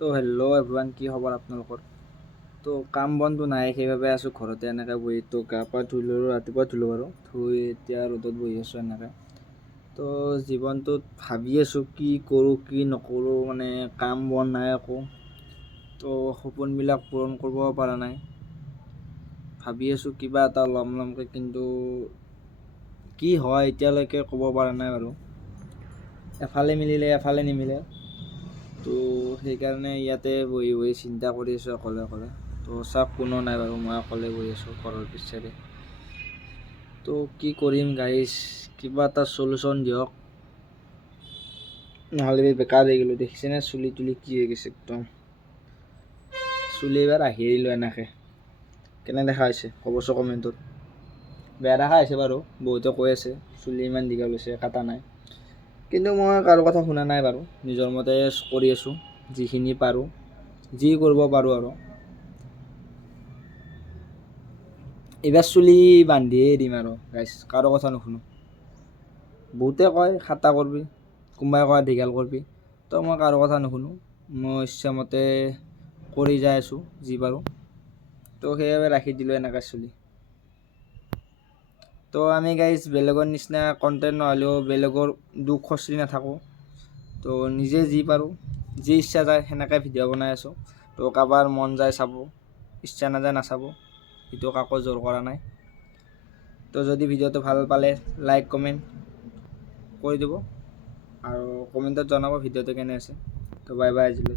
তো hello' everyone, কি খবৰ আপোনালোকৰ? তো কাম বনটো নাই, সেইবাবে আছোঁ ঘৰতে এনেকৈ বহি। তো গা পা ধুলোঁ, ৰাতিপুৱা ধুলোঁ বাৰু, ধুই এতিয়া ৰ'দত বহি আছোঁ এনেকৈ। তো জীৱনটোত ভাবি আছোঁ কি কৰোঁ কি নকৰোঁ, মানে কাম বন নাই একো। তো সপোনবিলাক পূৰণ কৰিব পৰা নাই। ভাবি আছোঁ কিবা এটা ল'মকৈ, কিন্তু কি হয় এতিয়ালৈকে ক'ব পৰা নাই বাৰু। এফালে মিলিলে এফালে নিমিলে। তো সেইকাৰণে ইয়াতে বহি বহি চিন্তা কৰি আছোঁ অকলে অকলে। তো চাওক, কোনো নাই বাৰু, মই অকলে বহি আছোঁ ঘৰৰ পিছেৰে। তো কি কৰিম গাইজ, কিবা এটা চলিউশ্যন দিয়ক, নহ'লে বেকাৰ হৈ গ'লোঁ। দেখিছেনে চুলি তুলি কি হৈ গৈছে একদম। চুলি এইবাৰ আহি আহিলোঁ এনেকৈ। কেনে দেখা হৈছে ক'বচোন কমেণ্টত। বেয়া দেখা হৈছে বাৰু, বহুতে কৈ আছে চুলি ইমান দীঘল হৈছে, কাটা নাই। কিন্তু মই কাৰো কথা শুনা নাই বাৰু, নিজৰ মতে কৰি আছোঁ যিখিনি পাৰোঁ, যি কৰিব পাৰোঁ আৰু। এইবাৰ চুলি বান্ধিয়ে দিম আৰু গাইজ, কাৰো কথা নুশুনো। বহুতে কয় খাটা কৰবি, কোনোবাই কয় দীঘল কৰবি, তো মই কাৰো কথা নুশুনো। মই ইচ্ছামতে কৰি যাই আছোঁ যি পাৰোঁ। তো সেইবাবে ৰাখি দিলোঁ এনেকৈ চুলি। তো আমি গাইজ বেলেগৰ নিচিনা কণ্টেণ্ট নহ'লেও বেলেগৰ দুখ খচৰি নাথাকোঁ। তো নিজে যি পাৰোঁ, যি ইচ্ছা যায় সেনেকৈ ভিডিঅ' বনাই আছোঁ। তো কাৰোবাৰ মন যায় চাব, ইচ্ছা নাযায় নাচাব, সেইটো কাকো জোৰ কৰা নাই। তো যদি ভিডিঅ'টো ভাল পালে লাইক কমেণ্ট কৰি দিব, আৰু কমেণ্টত জনাব ভিডিঅ'টো কেনে আছে। তো বাই বাই আজিলৈ।